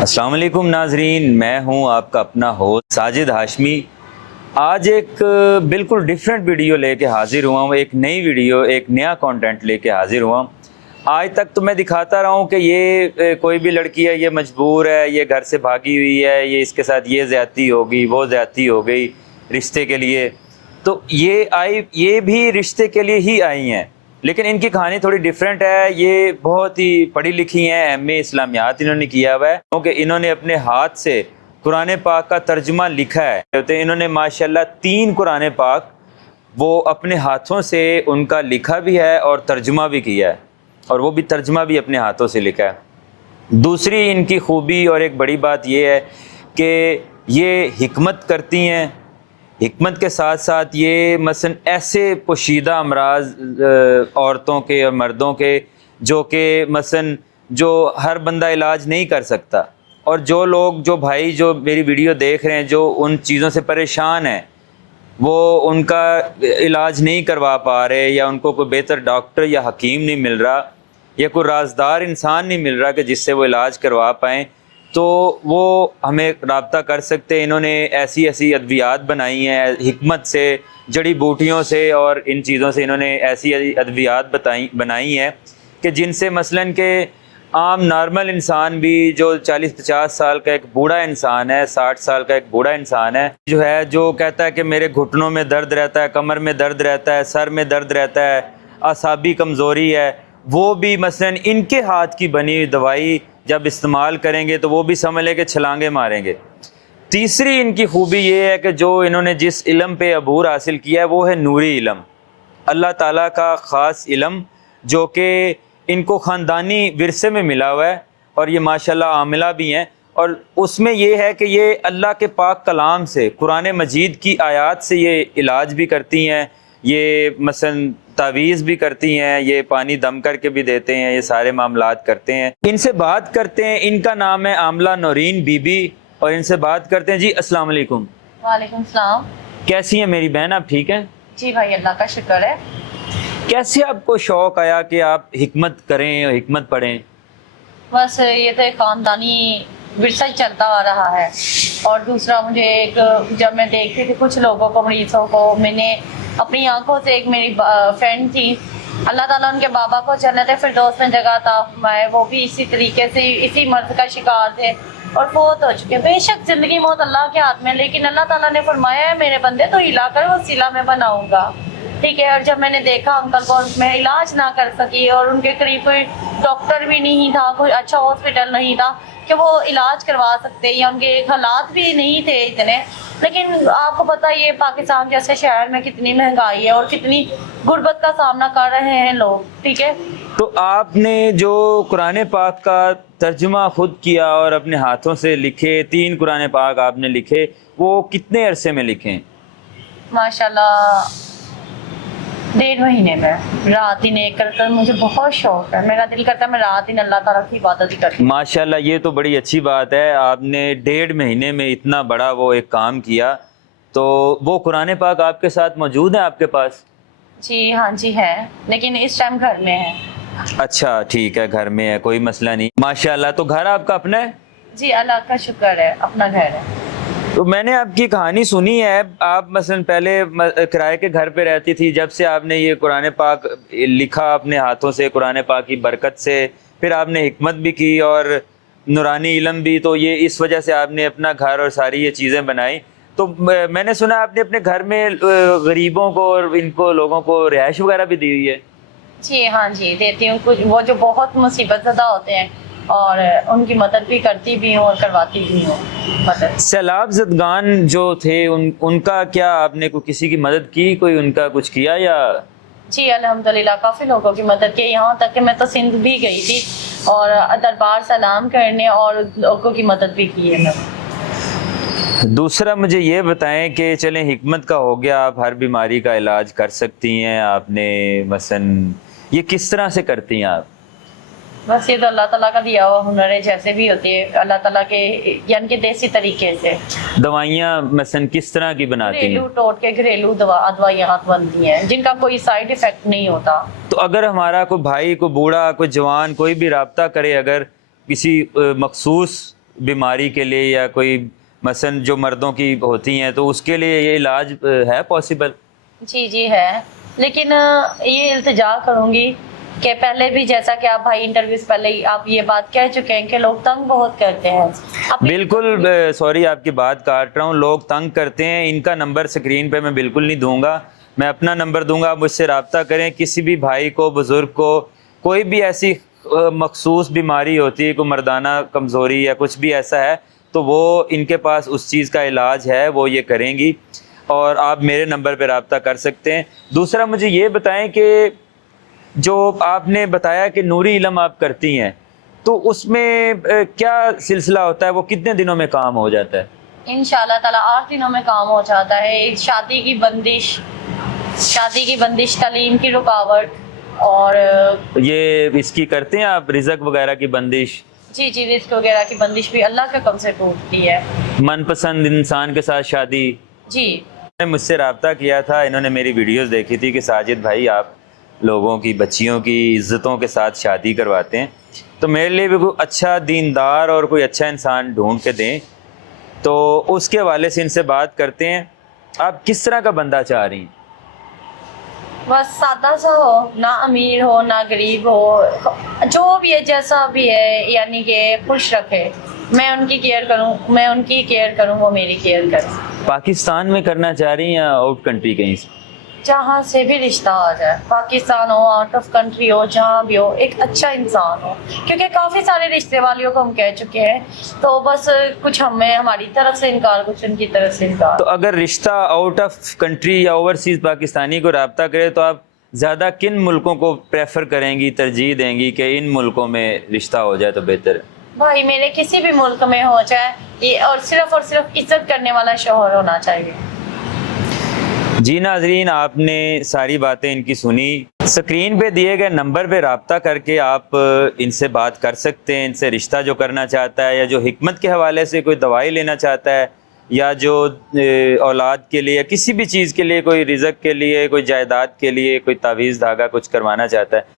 السلام علیکم ناظرین، میں ہوں آپ کا اپنا ہوسٹ ساجد ہاشمی۔ آج ایک بالکل ڈیفرنٹ ویڈیو لے کے حاضر ہوا ہوں، ایک نئی ویڈیو، ایک نیا کانٹینٹ لے کے حاضر ہوا ہوں۔ آج تک تو میں دکھاتا رہا ہوں کہ یہ کوئی بھی لڑکی ہے، یہ مجبور ہے، یہ گھر سے بھاگی ہوئی ہے، یہ اس کے ساتھ یہ زیادتی ہوگی، وہ زیادتی ہو گئی رشتے کے لیے، تو یہ بھی رشتے کے لیے ہی آئی ہیں، لیکن ان کی کہانی تھوڑی ڈیفرنٹ ہے۔ یہ بہت ہی پڑھی لکھی ہیں، ایم اے اسلامیات انہوں نے کیا ہوا ہے، کیونکہ انہوں نے اپنے ہاتھ سے قرآن پاک کا ترجمہ لکھا ہے۔ انہوں نے ماشاءاللہ 3 قرآن پاک وہ اپنے ہاتھوں سے ان کا لکھا بھی ہے اور ترجمہ بھی کیا ہے، اور وہ بھی ترجمہ بھی اپنے ہاتھوں سے لکھا ہے۔ دوسری ان کی خوبی اور ایک بڑی بات یہ ہے کہ یہ حکمت کرتی ہیں۔ حکمت کے ساتھ ساتھ یہ مثلا ایسے پوشیدہ امراض عورتوں کے اور مردوں کے جو کہ مثلا جو ہر بندہ علاج نہیں کر سکتا، اور جو بھائی جو میری ویڈیو دیکھ رہے ہیں جو ان چیزوں سے پریشان ہیں، وہ ان کا علاج نہیں کروا پا رہے، یا ان کو کوئی بہتر ڈاکٹر یا حکیم نہیں مل رہا، یا کوئی رازدار انسان نہیں مل رہا کہ جس سے وہ علاج کروا پائیں، تو وہ ہمیں رابطہ کر سکتے ہیں۔ انہوں نے ایسی ادویات بنائی ہیں حکمت سے، جڑی بوٹیوں سے اور ان چیزوں سے، انہوں نے ایسی ادویات بنائی ہیں کہ جن سے مثلاً کہ عام نارمل انسان بھی، جو 40-50 سال کا ایک بوڑھا انسان ہے، 60 سال کا ایک بوڑھا انسان ہے، جو کہتا ہے کہ میرے گھٹنوں میں درد رہتا ہے، کمر میں درد رہتا ہے، سر میں درد رہتا ہے، اعصابی کمزوری ہے، وہ بھی مثلاً ان کے ہاتھ کی بنی ہوئی دوائی جب استعمال کریں گے تو وہ بھی سمجھ لیں کہ چھلانگے ماریں گے۔ تیسری ان کی خوبی یہ ہے کہ جو انہوں نے جس علم پہ عبور حاصل کیا ہے وہ ہے نوری علم، اللہ تعالیٰ کا خاص علم، جو کہ ان کو خاندانی ورثے میں ملا ہوا ہے، اور یہ ماشاءاللہ عاملہ بھی ہیں۔ اور اس میں یہ ہے کہ یہ اللہ کے پاک کلام سے، قرآن مجید کی آیات سے یہ علاج بھی کرتی ہیں، یہ مثلا تعویذ بھی کرتی ہیں، یہ پانی دم کر کے بھی دیتے ہیں، یہ سارے معاملات کرتے ہیں۔ ان سے بات کرتے ہیں، ان کا نام ہے عاملہ نورین بی بی، اور ان سے بات کرتے ہیں۔ جی السلام علیکم۔ وعلیکم السلام۔ کیسی ہیں میری بہن، آپ ٹھیک ہیں؟ جی بھائی، اللہ کا شکر ہے۔ کیسے آپ کو شوق آیا کہ آپ حکمت کریں اور حکمت پڑھیں؟ بس یہ تو ایک خاندانی ورثہ چلتا آ رہا ہے، اور دوسرا مجھے ایک، جب میں دیکھتی تھی کچھ لوگوں کو، مریضوں کو، میں نے اپنی آنکھوں سے، ایک میری فرینڈ تھی، اللہ تعالیٰ ان کے بابا کو جنت فردوس میں جگہ عطا فرمائے، وہ بھی اسی طریقے سے اسی مرض کا شکار تھے اور فوت ہو چکے۔ بے شک زندگی موت اللہ کے ہاتھ میں، لیکن اللہ تعالیٰ نے فرمایا ہے میرے بندے تو ہلا کر وہ سلا میں بناؤں گا، ٹھیک ہے۔ اور جب میں نے دیکھا انکل کو، میں علاج نہ کر سکی، اور ان کے قریب کوئی ڈاکٹر بھی نہیں تھا، کوئی اچھا ہاسپٹل نہیں تھا کہ وہ علاج کروا سکتے، یا ان کے حالات بھی نہیں تھے اتنے۔ لیکن آپ کو پتہ یہ پاکستان جیسے شہر میں کتنی مہنگائی ہے اور کتنی غربت کا سامنا کر رہے ہیں لوگ، ٹھیک ہے۔ تو آپ نے جو قرآن پاک کا ترجمہ خود کیا اور اپنے ہاتھوں سے لکھے، 3 قرآن پاک آپ نے لکھے، وہ کتنے عرصے میں لکھے؟ ماشاءاللہ 1.5 مہینے میں، رات دن ایک کر مجھے بہت شوق ہے، میرا دل کرتا ہے میں رات دن اللہ تعالیٰ کی عبادت ہی کرتی ہوں۔ ماشاءاللہ، یہ تو بڑی اچھی بات ہے، آپ نے 1.5 مہینے میں اتنا بڑا وہ ایک کام کیا۔ تو وہ قرآن پاک آپ کے ساتھ موجود ہے آپ کے پاس؟ جی ہاں جی ہے، لیکن اس ٹائم گھر میں ہے۔ اچھا ٹھیک ہے، گھر میں ہے، کوئی مسئلہ نہیں۔ ماشاءاللہ، تو گھر آپ کا اپنا ہے؟ جی اللہ کا شکر ہے، اپنا گھر ہے۔ تو میں نے آپ کی کہانی سنی ہے، آپ مثلا پہلے کرائے کے گھر پہ رہتی تھی، جب سے آپ نے یہ قرآن پاک لکھا اپنے ہاتھوں سے قرآن پاک کی برکت سے، پھر آپ نے حکمت بھی کی اور نورانی علم بھی، تو یہ اس وجہ سے آپ نے اپنا گھر اور ساری یہ چیزیں بنائی۔ تو میں نے سنا آپ نے اپنے گھر میں غریبوں کو اور ان کو لوگوں کو رہائش وغیرہ بھی دی ہوئی ہے؟ جی ہاں جی دیتی ہوں، کچھ وہ جو بہت مصیبت زدہ ہوتے ہیں، اور ان کی مدد بھی کرتی بھی ہوں اور کرواتی بھی ہوں مدد۔ سیلاب زدگان جو تھے ان کا کیا آپ نے کوئی کسی کی مدد کی، کوئی ان کا کچھ کیا یا؟ جی الحمدللہ کافی لوگوں کی مدد کی، یہاں تک کہ میں تو سندھ بھی گئی تھی اور دربار سلام کرنے، اور لوگوں کی مدد بھی کی ہے میں۔ دوسرا مجھے یہ بتائیں کہ چلیں حکمت کا ہو گیا، آپ ہر بیماری کا علاج کر سکتی ہیں، آپ نے مثلا یہ کس طرح سے کرتی ہیں آپ؟ بس یہ تو اللہ تعالیٰ کا دیا ہوا ہنر ہے، جیسے بھی ہوتی ہے اللہ تعالیٰ کے، یعنی کہ دیسی طریقے سے۔ دوائیاں مثلا کس طرح کی بناتی ہیں؟ گھریلو ٹوٹ کے گھریلو دوائیاں بنتی ہیں جن کا کوئی سائیڈ ایفیکٹ نہیں ہوتا۔ تو اگر ہمارا کوئی بھائی، کوئی بوڑھا، کوئی جوان، کوئی بھی رابطہ کرے اگر کسی مخصوص بیماری کے لیے یا کوئی مثلا جو مردوں کی ہوتی ہیں تو اس کے لیے یہ علاج ہے پاسبل؟ جی جی ہے، لیکن یہ التجا کروں گی کہ پہلے بھی جیسا کہ آپ بھائی انٹرویو سے پہلے ہی آپ یہ بات کہہ چکے ہیں کہ لوگ تنگ بہت کرتے ہیں بالکل سوری آپ کی بات کاٹ رہا ہوں، لوگ تنگ کرتے ہیں. ان کا نمبر سکرین پہ میں بالکل نہیں دوں گا، میں اپنا نمبر دوں گا، آپ مجھ سے رابطہ کریں. کسی بھی بھائی کو، بزرگ کو کوئی بھی ایسی مخصوص بیماری ہوتی ہے، کوئی مردانہ کمزوری یا کچھ بھی ایسا ہے تو وہ ان کے پاس اس چیز کا علاج ہے، وہ یہ کریں گی اور آپ میرے نمبر پہ رابطہ کر سکتے ہیں. دوسرا مجھے یہ بتائیں کہ جو آپ نے بتایا کہ نوری علم آپ کرتی ہیں تو اس میں کیا سلسلہ ہوتا ہے، وہ کتنے دنوں میں کام ہو جاتا ہے؟ انشاءاللہ تعالیٰ 8 دنوں میں کام ہو جاتا ہے. شادی کی بندش، تعلیم کی رکاوٹ، اور یہ اس کی کرتے ہیں آپ رزق وغیرہ کی بندش؟ جی جی رزق وغیرہ کی بندش بھی اللہ کے حکم سے ٹوٹتی ہے. من پسند انسان کے ساتھ شادی؟ جی نے مجھ سے رابطہ کیا تھا، انہوں نے میری ویڈیوز دیکھی تھی کہ ساجد بھائی آپ لوگوں کی بچیوں کی عزتوں کے ساتھ شادی کرواتے ہیں، تو میرے لیے بھی کوئی اچھا دیندار اور کوئی اچھا انسان ڈھونڈ کے دیں. تو اس کے حوالے سے ان سے بات کرتے ہیں. آپ کس طرح کا بندہ چاہ رہی ہیں؟ بس سادہ سا ہو، نہ امیر ہو نہ غریب ہو، جو بھی ہے جیسا بھی ہے، یعنی کہ خوش رکھے. میں ان کی کیئر کروں، وہ میری کیئر کریں. پاکستان میں کرنا چاہ رہی ہیں یا آؤٹ کنٹری کہیں سے؟ جہاں سے بھی رشتہ آ جائے، پاکستان ہو، آؤٹ آف کنٹری ہو، جہاں بھی ہو، ایک اچھا انسان ہو. کیونکہ کافی سارے رشتے والیوں کو ہم کہہ چکے ہیں، تو بس کچھ ہماری طرف سے انکار، کچھ ان کی طرف سے انکار. تو اگر رشتہ آؤٹ آف کنٹری یا اوورسیز پاکستانی کو رابطہ کرے تو آپ زیادہ کن ملکوں کو پریفر کریں گی، ترجیح دیں گی کہ ان ملکوں میں رشتہ ہو جائے تو بہتر ہے؟ بھائی میرے کسی بھی ملک میں ہو جائے، اور صرف عزت کرنے والا شوہر ہونا چاہیے. جی ناظرین، آپ نے ساری باتیں ان کی سنی. سکرین پہ دیے گئے نمبر پہ رابطہ کر کے آپ ان سے بات کر سکتے ہیں. ان سے رشتہ جو کرنا چاہتا ہے یا جو حکمت کے حوالے سے کوئی دوائی لینا چاہتا ہے یا جو اولاد کے لیے یا کسی بھی چیز کے لیے، کوئی رزق کے لیے، کوئی جائیداد کے لیے، کوئی تعویذ دھاگا کچھ کروانا چاہتا ہے